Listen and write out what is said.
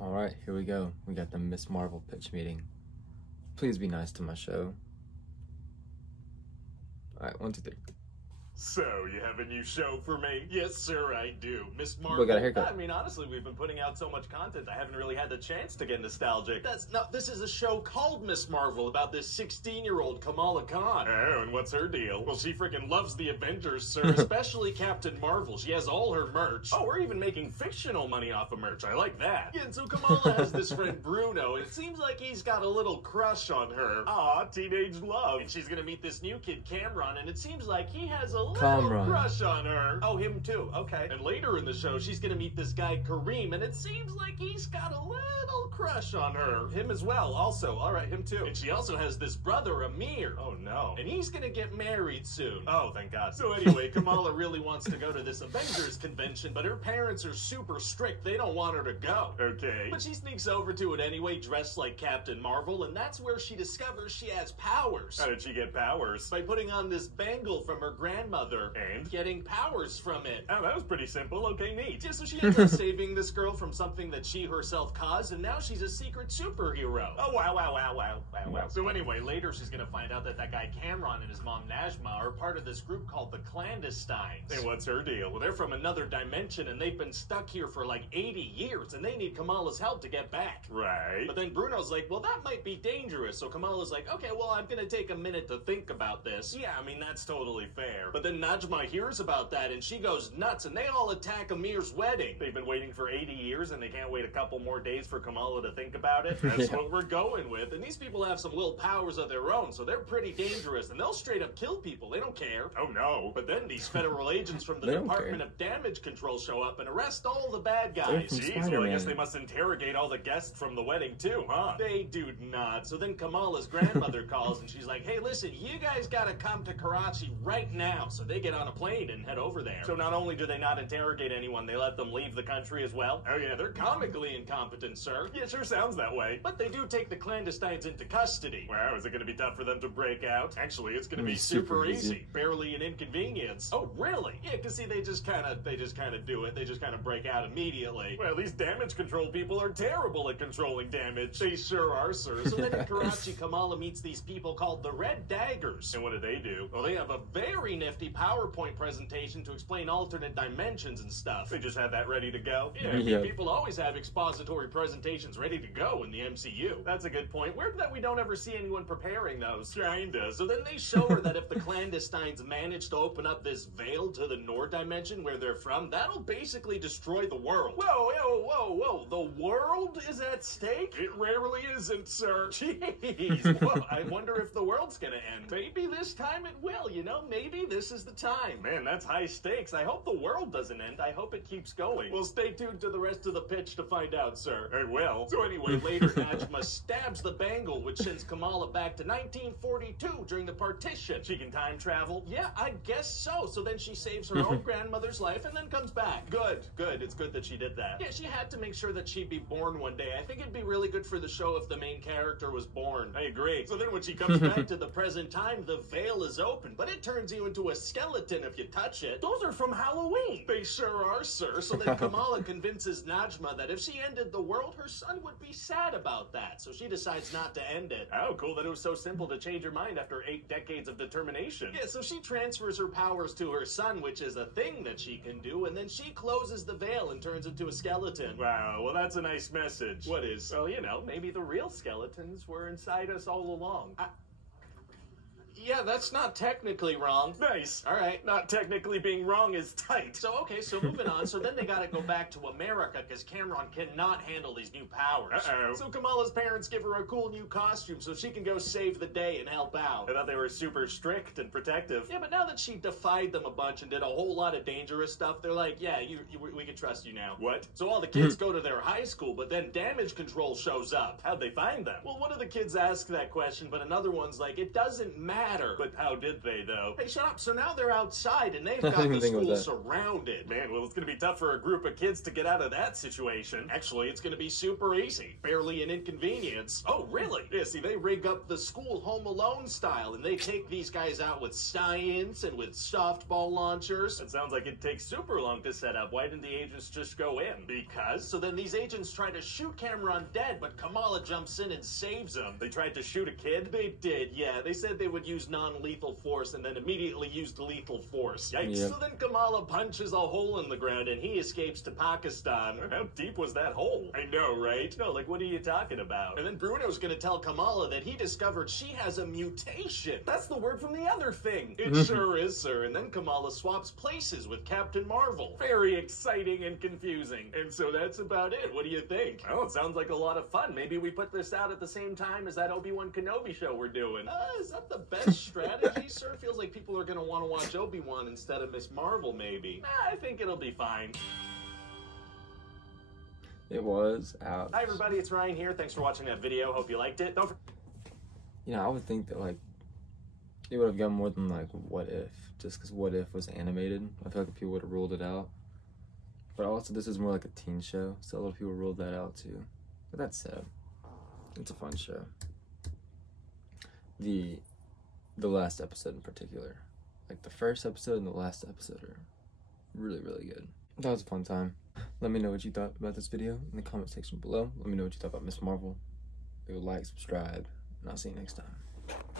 Alright, here we go. We got the Miss Marvel pitch meeting. Please be nice to my show. Alright, 1, 2, 3. So, you have a new show for me? Yes, sir, I do. Miss Marvel. People got a haircut. I mean, honestly, we've been putting out so much content, I haven't really had the chance to get nostalgic. This is a show called Miss Marvel about this 16-year-old Kamala Khan. Oh, and what's her deal? Well, she freaking loves the Avengers, sir, especially Captain Marvel. She has all her merch. Oh, we're even making fictional money off of merch. I like that. Yeah, and so Kamala has this friend Bruno, and it seems like he's got a little crush on her. Aw, teenage love. And she's gonna meet this new kid, Cameron, and it seems like he has a little crush on her. Oh, him too. Okay. And later in the show, she's gonna meet this guy, Kareem, and it seems like he's got a little crush on her. Him as well, also. All right, him too. And she also has this brother, Amir. Oh, no. And he's gonna get married soon. Oh, thank God. So anyway, Kamala really wants to go to this Avengers convention, but her parents are super strict. They don't want her to go. Okay. But she sneaks over to it anyway, dressed like Captain Marvel, and that's where she discovers she has powers. How did she get powers? By putting on this bangle from her grandmother. And getting powers from it. Oh, that was pretty simple. Okay, neat. Yeah, so she ends up saving this girl from something that she herself caused, and now she's a secret superhero. Oh, wow. So anyway, later she's gonna find out that guy Cameron and his mom Najma are part of this group called the Clandestines. And what's her deal? Well, they're from another dimension, and they've been stuck here for like 80 years, and they need Kamala's help to get back. Right. But then Bruno's like, well, that might be dangerous. So Kamala's like, okay, well, I'm gonna take a minute to think about this. Yeah, I mean, that's totally fair. But then Najma hears about that and she goes nuts and they all attack Amir's wedding. They've been waiting for 80 years and they can't wait a couple more days for Kamala to think about it. That's what we're going with. And these people have some little powers of their own, so they're pretty dangerous and they'll straight up kill people. They don't care. Oh no. But then these federal agents from the Department of Damage Control show up and arrest all the bad guys. Jeez, well, I guess they must interrogate all the guests from the wedding too, huh? They do not. So then Kamala's grandmother calls and she's like, hey, listen, you guys gotta come to Karachi right now. So they get on a plane and head over there. So not only do they not interrogate anyone, they let them leave the country as well. Oh yeah, they're comically incompetent, sir. Yeah, sure sounds that way. But they do take the clandestines into custody. Wow, is it gonna be tough for them to break out? Actually, it's gonna be super easy. Barely an inconvenience. Oh, really? Yeah, cause see, they just kinda do it. They just kinda break out immediately. Well, these damage control people are terrible at controlling damage. They sure are, sir. So then in Karachi, Kamala meets these people called the Red Daggers. And what do? Well, they have a very nifty PowerPoint presentation to explain alternate dimensions and stuff. They just have that ready to go. Yeah, people always have expository presentations ready to go in the MCU. That's a good point. Weird that we don't ever see anyone preparing those. Kinda. So then they show her that if the clandestines manage to open up this veil to the Nord dimension where they're from, that'll basically destroy the world. Whoa. The world is at stake? It rarely isn't, sir. Jeez. Whoa, I wonder if the world's gonna end. Maybe this time it will, you know? Maybe this is the time. Man, that's high stakes. I hope the world doesn't end. I hope it keeps going. Well, stay tuned to the rest of the pitch to find out, sir. I will. So anyway, later, Najma stabs the bangle, which sends Kamala back to 1942 during the partition. She can time travel? Yeah, I guess so. So then she saves her own grandmother's life and then comes back. Good. It's good that she did that. Yeah, she had to make sure that she'd be born one day. I think it'd be really good for the show if the main character was born. I agree. So then when she comes back to the present time, the veil is open, but it turns you into a skeleton if you touch it. Those are from Halloween. They sure are, sir. So then Kamala convinces Najma that if she ended the world, her son would be sad about that. So she decides not to end it. Oh, cool that it was so simple to change her mind after 8 decades of determination. Yeah, so she transfers her powers to her son, which is a thing that she can do, and then she closes the veil and turns into a skeleton. Wow, well that's a nice message. What is? Well, you know, maybe the real skeletons were inside us all along. Yeah, that's not technically wrong. Nice. All right. Not technically being wrong is tight. So, okay, so moving on. So then they gotta go back to America because Cameron cannot handle these new powers. Uh-oh. So Kamala's parents give her a cool new costume so she can go save the day and help out. I thought they were super strict and protective. Yeah, but now that she defied them a bunch and did a whole lot of dangerous stuff, they're like, yeah, we can trust you now. What? So all the kids go to their high school, but then damage control shows up. How'd they find them? Well, one of the kids asked that question, but another one's like, it doesn't matter. matter. But how did they, though? Hey, shut up. So now they're outside, and they've got didn't the think of school that. surrounded. Man, well, it's gonna be tough for a group of kids to get out of that situation. Actually, it's gonna be super easy. Barely an inconvenience. Oh, really? Yeah, see, they rig up the school Home Alone style, and they take these guys out with science and with softball launchers. It sounds like it takes super long to set up. Why didn't the agents just go in? Because? So then these agents try to shoot Cameron dead, but Kamala jumps in and saves him. They tried to shoot a kid? They did, yeah. They said they would use non-lethal force and then immediately used lethal force. Yikes. Yep. So then Kamala punches a hole in the ground and he escapes to Pakistan. How deep was that hole? I know, right? No, like, what are you talking about? And then Bruno's gonna tell Kamala that he discovered she has a mutation. That's the word from the other thing. It sure is, sir. And then Kamala swaps places with Captain Marvel. Very exciting and confusing. And so that's about it. What do you think? Oh, it sounds like a lot of fun. Maybe we put this out at the same time as that Obi-Wan Kenobi show we're doing. Is that the best strategy, sir? Feels like people are gonna want to watch Obi-Wan instead of Miss Marvel, maybe. I think it'll be fine. It was out. Hi, everybody. It's Ryan here. Thanks for watching that video. Hope you liked it. Don't forget. You know, I would think that, like, it would have gotten more than, like, What If. Just because What If was animated. I feel like people would have ruled it out. But also, this is more like a teen show, so a lot of people ruled that out, too. But that's sad. It's a fun show. The last episode in particular. Like, the first episode and the last episode are really, really good. That was a fun time. Let me know what you thought about this video in the comment section below. Let me know what you thought about Miss Marvel. Leave a like, subscribe, and I'll see you next time.